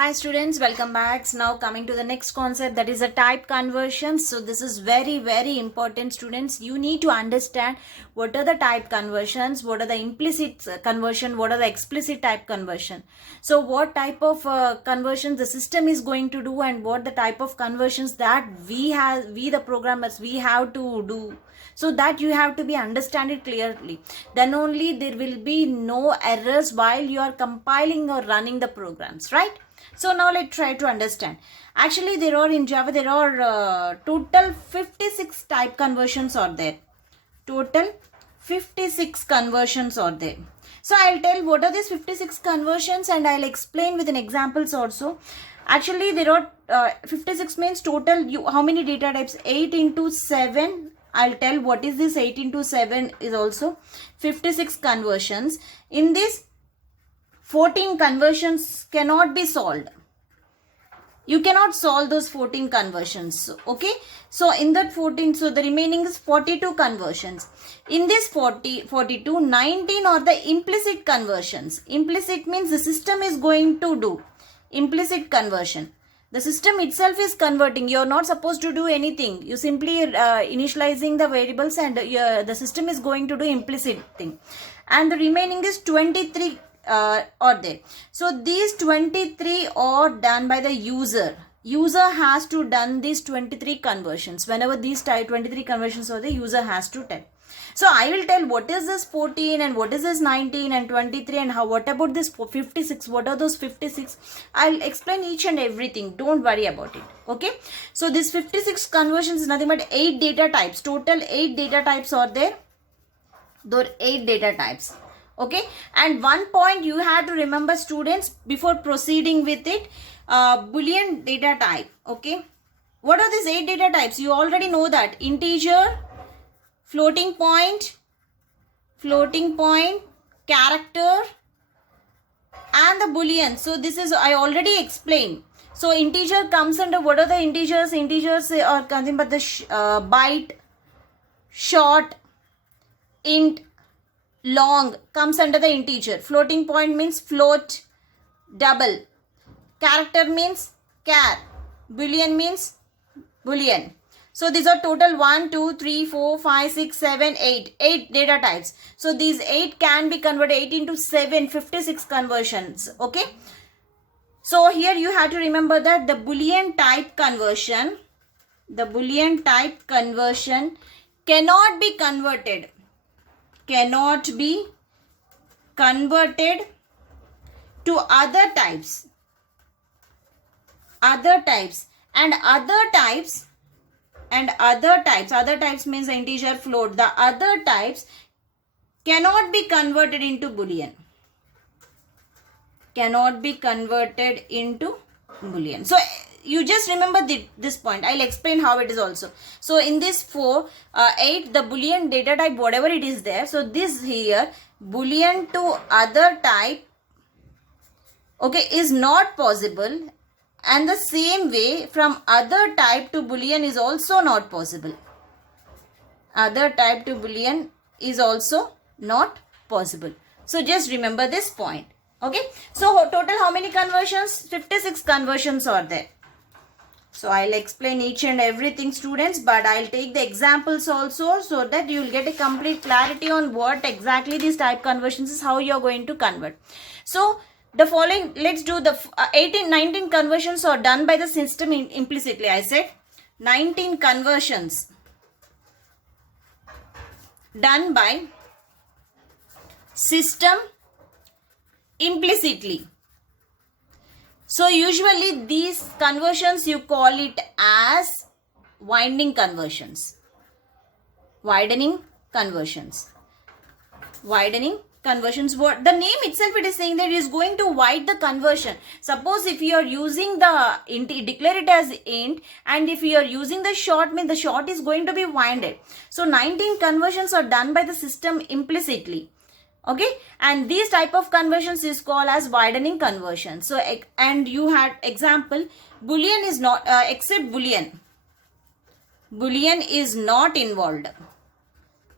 Hi students, welcome back. So now coming to the next concept, that is a type conversion. So this is very important students. You need to understand what are the type conversions, what are the implicit conversion, what are the explicit type conversion. So what type of conversions the system is going to do and what the type of conversions that we the programmers, we have to do. So that you have to be understand it clearly. Then only there will be no errors while you are compiling or running the programs, right? So now let's try to understand. Actually, there are in Java, there are total 56 type conversions are there. Total 56 conversions are there. So I'll tell what are these 56 conversions and I'll explain with an examples also. Actually, there are 56 means total, how many data types? 8 into 7. I'll tell what is this 8 into 7 is also 56 conversions. In this 14 conversions cannot be solved. You cannot solve those 14 conversions. Okay. So in that 14, so the remaining is 42 conversions. In this 42, 19 are the implicit conversions. Implicit means the system is going to do implicit conversion. The system itself is converting. You are not supposed to do anything. You simply initializing the variables and the system is going to do implicit thing. And the remaining is 23 are there. So these 23 are done by the user. User has to done these 23 conversions. Whenever these 23 conversions are the user has to tell. So I will tell what is this 14 and what is this 19 and 23 and how, what about this 56, what are those 56. I'll explain each and everything. Don't worry about it. Okay. So this 56 conversions is nothing but 8 data types. Total 8 data types are there. Those 8 data types. Okay. And one point you have to remember students before proceeding with it, Boolean data type. Okay. What are these 8 data types? You already know that. Integer, floating point, character, and the boolean. So this is, I already explained. So integer comes under, what are the integers? Integers are nothing but the byte, short, int, long comes under the integer. Floating point means float, double. Character means char. Boolean means boolean. So these are total 1, 2, 3, 4, 5, 6, 7, 8. 8 data types. So these 8 can be converted 8 into 7, 56 conversions. Okay. So here you have to remember that the Boolean type conversion, cannot be converted. Cannot be converted to other types. Other types means integer, float. The other types cannot be converted into Boolean. Cannot be converted into Boolean. So you just remember this point. I'll explain how it is also. So in this 8, the Boolean data type, whatever it is there. So this here, Boolean to other type, okay, is not possible. And the same way from other type to Boolean is also not possible. Other type to Boolean is also not possible. So just remember this point. Okay. So total how many conversions? 56 conversions are there. So I'll explain each and everything students, but I'll take the examples also so that you will get a complete clarity on what exactly these type conversions is, how you are going to convert. So the following, let's do the 19 conversions are done by the system implicitly. I said 19 conversions done by system implicitly. So usually these conversions you call it as widening conversions. Widening conversions. What the name itself, it is saying that it is going to widen the conversion. Suppose if you are using the int, declare it as int, and if you are using the short, mean the short is going to be widened. So 19 conversions are done by the system implicitly. Okay, and these type of conversions is called as widening conversion. So and you had example, Boolean is not except Boolean is not involved,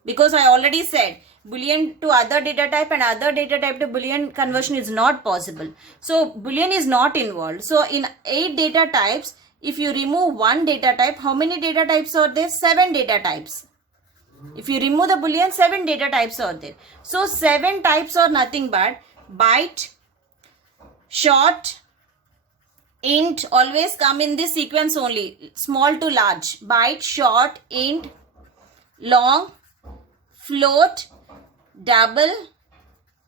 because I already said Boolean to other data type and other data type to Boolean conversion is not possible. So Boolean is not involved. So in 8 data types, if you remove one data type, how many data types are there? 7 data types. If you remove the Boolean, 7 data types are there. So 7 types are nothing but byte, short, int, always come in this sequence only, small to large. Byte, short, int, long, float, double,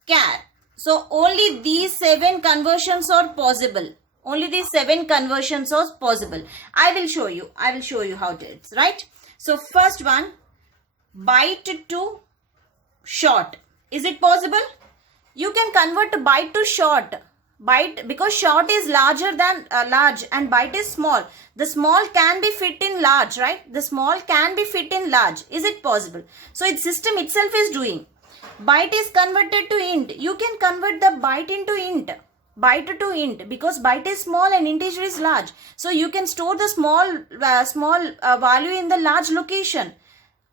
char. So only these 7 conversions are possible. Only these 7 conversions are possible. I will show you how it is, right? So first one, byte to short. Is it possible? You can convert byte to short. Byte, because short is larger than large and byte is small. The small can be fit in large, right? The small can be fit in large. Is it possible? So its system itself is doing. Byte is converted to int. You can convert the byte into int. Byte to int, because byte is small and integer is large. So you can store the small value in the large location.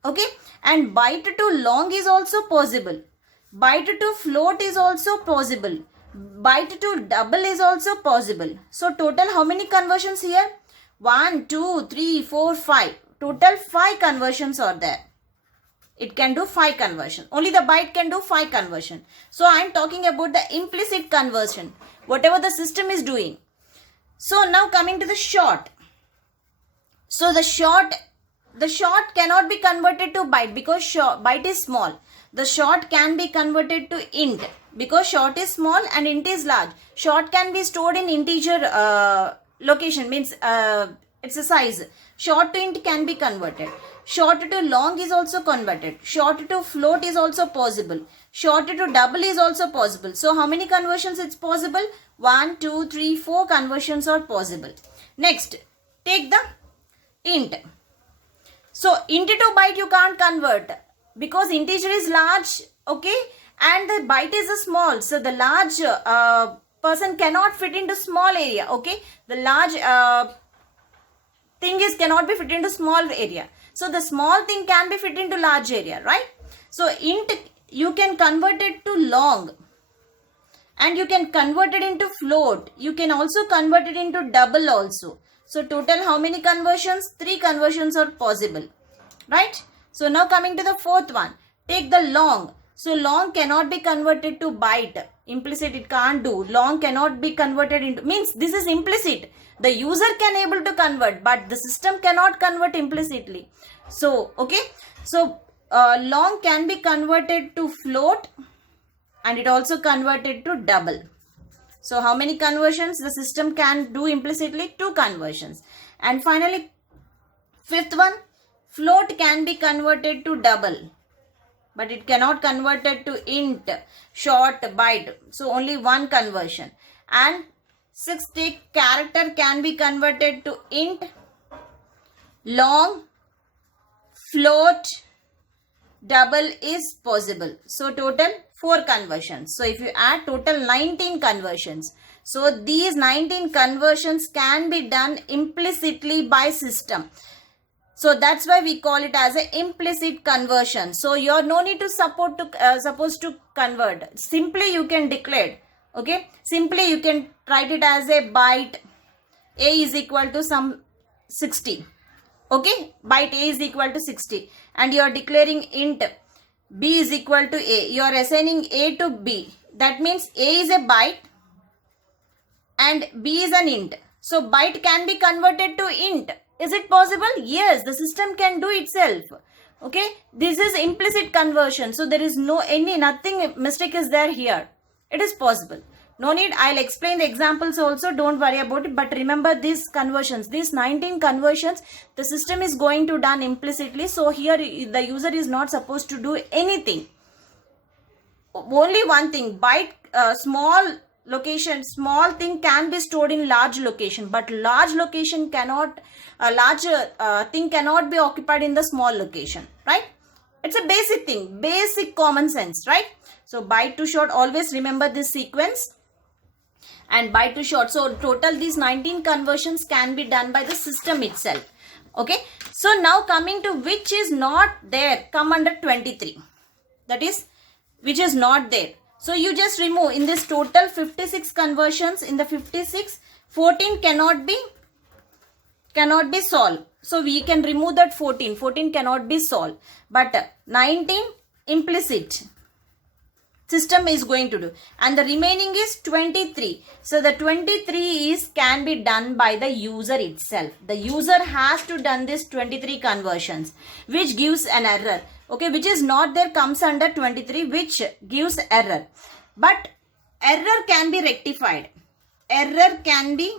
Okay, and byte to long is also possible. Byte to float is also possible. Byte to double is also possible. So total how many conversions here? 1, 2, 3, 4, 5. Total 5 conversions are there. It can do 5 conversion. Only the byte can do 5 conversion. So I am talking about the implicit conversion. Whatever the system is doing. So now coming to the short. So the short cannot be converted to byte because byte is small. The short can be converted to int because short is small and int is large. Short can be stored in integer location, means it's a size. Short to int can be converted. Short to long is also converted. Short to float is also possible. Short to double is also possible. So how many conversions it's possible? 1, 2, 3, 4 conversions are possible. Next, take the int. So int to byte you can't convert because integer is large, okay, and the byte is a small. So the large person cannot fit into small area, okay. The large thing is cannot be fit into small area. So the small thing can be fit into large area, right? So int you can convert it to long and you can convert it into float. You can also convert it into double also. So total how many conversions? 3 conversions are possible, right? So now coming to the fourth one, take the long. So long cannot be converted to byte. Implicit it can't do. Long cannot be converted into, means this is implicit. The user can able to convert, but the system cannot convert implicitly. So, okay. So long can be converted to float and it also converted to double. So how many conversions the system can do implicitly? 2 conversions. And finally, fifth one, float can be converted to double, but it cannot convert it to int, short, byte. So only 1 conversion. And sixth, character can be converted to int, long, float, double is possible. So total 4 conversions. So if you add total 19 conversions. So these 19 conversions can be done implicitly by system. So that's why we call it as an implicit conversion. So you're no need to supposed to convert. Simply you can declare. Okay. Simply you can write it as a byte A is equal to some 60. Okay. Byte A is equal to 60. And you are declaring int B is equal to A. You are assigning A to B. That means A is a byte and B is an int. So byte can be converted to int. Is it possible? Yes, the system can do itself. Okay. This is implicit conversion. So there is nothing mistake is there here. It is possible. No need. I'll explain the examples also. Don't worry about it. But remember these conversions, these 19 conversions, the system is going to done implicitly. So here the user is not supposed to do anything. Only one thing, byte, small location, small thing can be stored in large location, but large location cannot, larger thing cannot be occupied in the small location, right? It's a basic thing, basic common sense, right? So byte to short, always remember this sequence. And byte to short. So total these 19 conversions can be done by the system itself. Okay. So now coming to which is not there, come under 23. That is which is not there. So you just remove in this total 56 conversions. In the 56, 14 cannot be solved. So we can remove that 14. 14 cannot be solved. But 19 implicit system is going to do. And the remaining is 23. So the 23 can be done by the user itself. The user has to done this 23 conversions, which gives an error. Okay, which is not there, comes under 23, which gives error. But error can be rectified. Error can be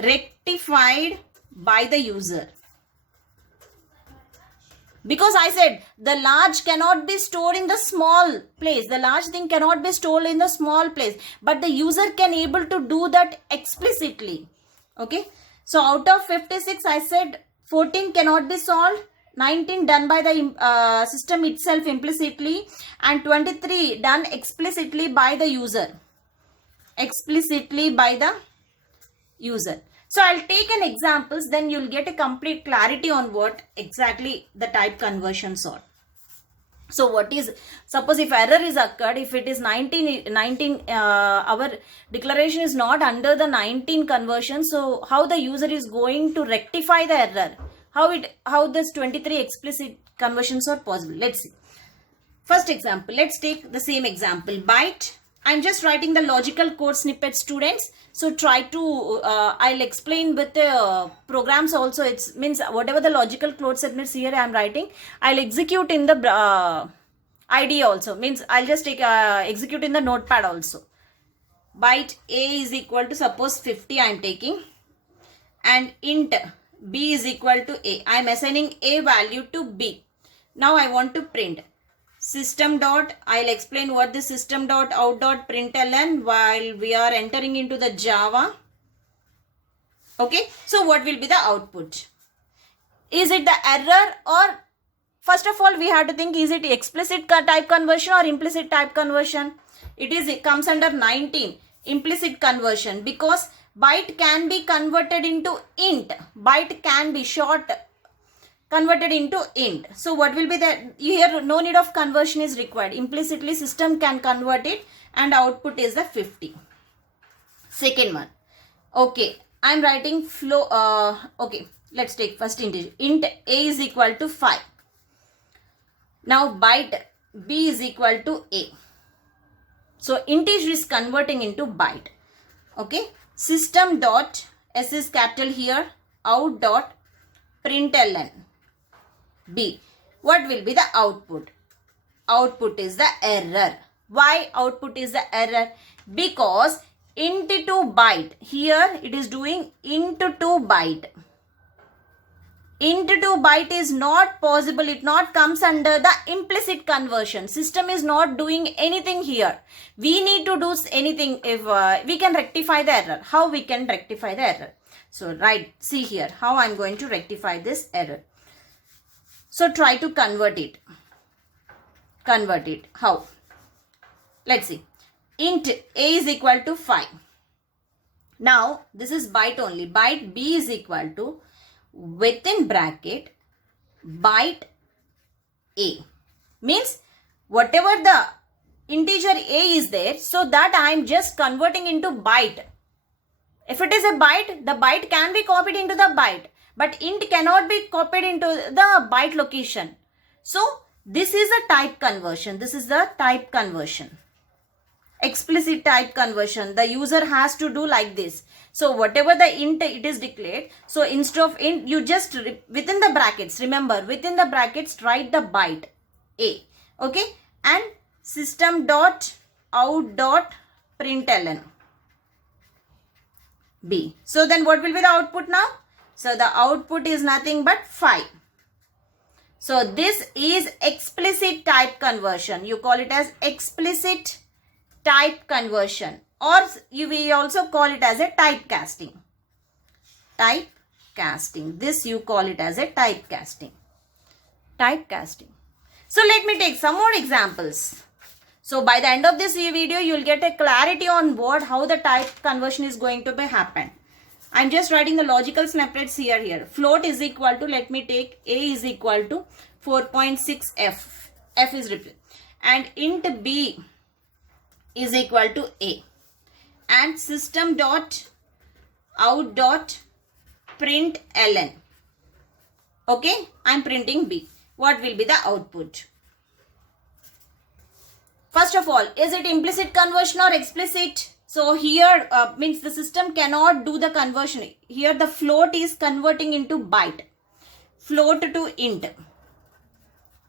rectified by the user. Because I said the large cannot be stored in the small place. The large thing cannot be stored in the small place. But the user can able to do that explicitly. Okay. So out of 56, I said 14 cannot be solved. 19 done by the system itself implicitly. And 23 done explicitly by the user. Explicitly by the user. So I'll take an examples, then you'll get a complete clarity on what exactly the type conversions are. So what is, suppose if error is occurred, if it is 19, our declaration is not under the 19 conversion. So how the user is going to rectify the error? How this 23 explicit conversions are possible? Let's see. First example, let's take the same example. Byte. I'm just writing the logical code snippet, students. So try to, I'll explain with the programs also. It means whatever the logical code snippets here I'm writing, I'll execute in the IDE also. Means I'll just take execute in the notepad also. Byte A is equal to, suppose 50 I'm taking. And int B is equal to A. I'm assigning A value to B. Now I want to print. System dot, I'll explain what the system dot out dot println while we are entering into the Java. Okay, so what will be the output? Is it the error, or first of all we have to think, is it explicit type conversion or implicit type conversion? It comes under 19 implicit conversion, because byte can be converted into int. Byte can be converted into int. So what will be the, here no need of conversion is required. Implicitly system can convert it and output is the 50. Second one. Okay, I'm writing flow. Okay, let's take first integer. Int A is equal to 5. Now byte B is equal to A. So integer is converting into byte. Okay, system dot S is capital here, out dot println B. What will be the output? Output is the error. Why output is the error? Because int2 byte. Here it is doing int2 byte. Int2 byte is not possible. It not comes under the implicit conversion. System is not doing anything here. We need to do anything if we can rectify the error. How we can rectify the error? So see here how I'm going to rectify this error. So try to convert it. Convert it. How? Let's see. Int A is equal to 5. Now this is byte only. Byte B is equal to, within bracket, byte A. Means whatever the integer A is there, so that I am just converting into byte. If it is a byte, the byte can be copied into the byte. But int cannot be copied into the byte location. So this is a type conversion. This is the type conversion. Explicit type conversion. The user has to do like this. So whatever the int it is declared. So instead of int, you just within the brackets. Remember, within the brackets write the byte A. Okay. And system dot out dot println B. So then what will be the output now? So the output is nothing but 5. So this is explicit type conversion. You call it as explicit type conversion, or we also call it as a typecasting. Typecasting. This you call it as a typecasting. Typecasting. So let me take some more examples. So by the end of this video, you will get a clarity on how the type conversion is going to be happen. I'm just writing the logical snippets here. Float is equal to, let me take A is equal to 4.6F. F is replaced. and int b is equal to a, and system dot out dot print ln. Okay, I'm printing b. What will be the output? First of all, is it implicit conversion or explicit? So here means the system cannot do the conversion. Here the float is converting into byte. Float to int.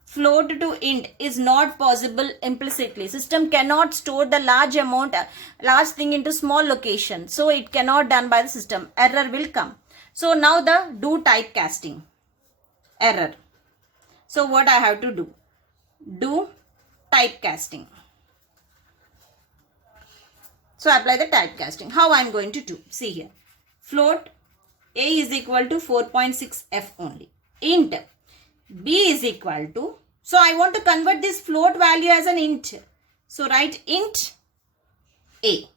Float to int is not possible implicitly. System cannot store the large thing into small location. So it cannot done by the system. Error will come. So now the do typecasting. Error. So what I have to do? Do typecasting. So apply the typecasting. How I am going to do? See here. Float a is equal to 4.6f only. Int b is equal to, so I want to convert this float value as an int. So write int a.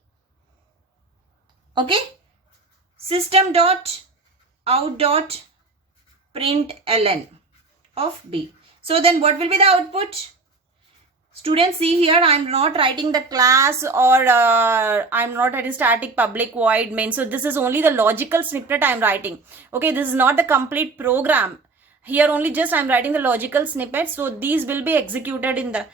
Okay. System dot out dot print ln of b. So then what will be the output? Students, see here, I am not writing the class or I am not writing static public void main. So this is only the logical snippet I am writing. Okay, this is not the complete program. Here only just I am writing the logical snippets. So these will be executed in the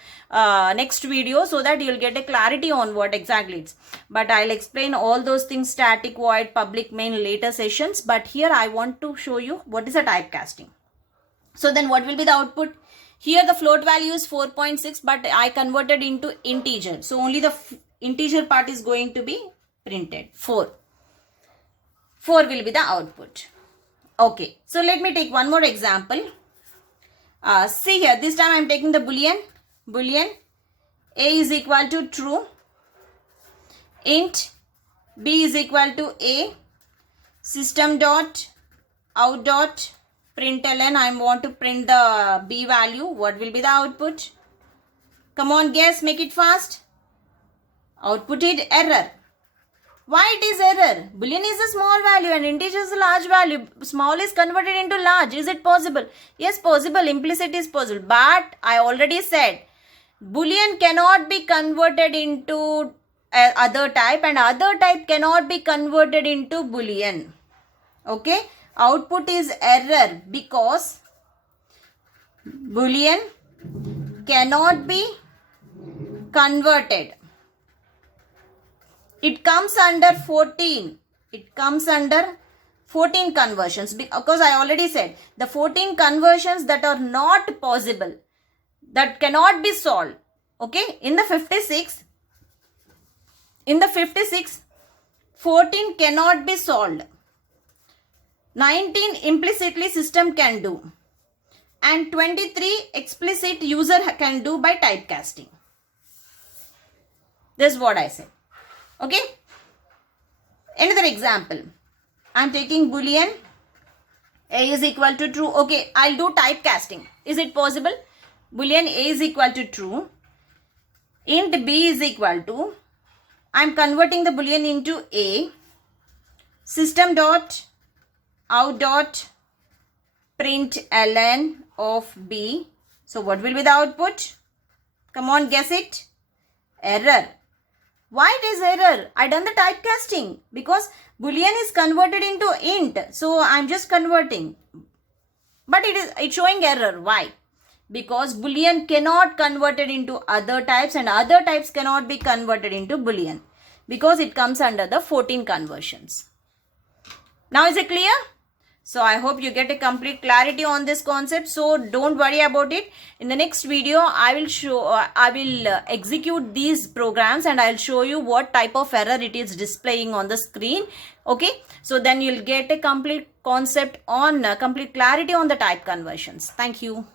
next video so that you will get a clarity on what exactly it's. But I will explain all those things, static void, public main, later sessions. But here I want to show you what is the typecasting. So then what will be the output? Here the float value is 4.6, but I converted into integer. So only the integer part is going to be printed. 4. 4 will be the output. Okay. So let me take one more example. See here. This time I am taking the boolean. Boolean a is equal to true. Int b is equal to a. System dot out dot println. I want to print the b value. What will be the output? Come on, guess. Make it fast. Output is error. Why it is error? Boolean is a small value and integer is a large value. Small is converted into large. Is it possible? Yes, possible. Implicit is possible. But I already said Boolean cannot be converted into other type and other type cannot be converted into Boolean. Okay. Output is error because Boolean cannot be converted. It comes under 14. It comes under 14 conversions because I already said the 14 conversions that are not possible, that cannot be solved. Okay. In the 56, 14 cannot be solved. 19 implicitly system can do and 23 explicit user can do by typecasting. This is what I said. Okay. Another example. I am taking boolean a is equal to true. Okay, I'll do typecasting. Is it possible? Boolean a is equal to true. Int b is equal to, I am converting the boolean into a. System dot out dot print ln of b. So what will be the output? Come on, guess it. Error. Why it is error? I done the typecasting because boolean is converted into int. So I am just converting. But it's showing error. Why? Because boolean cannot convert it into other types and other types cannot be converted into boolean because it comes under the 14 conversions. Now is it clear? So I hope you get a complete clarity on this concept. So don't worry about it. In the next video, I will execute these programs and I'll show you what type of error it is displaying on the screen. Okay. So then you'll get a complete concept on complete clarity on the type conversions. Thank you.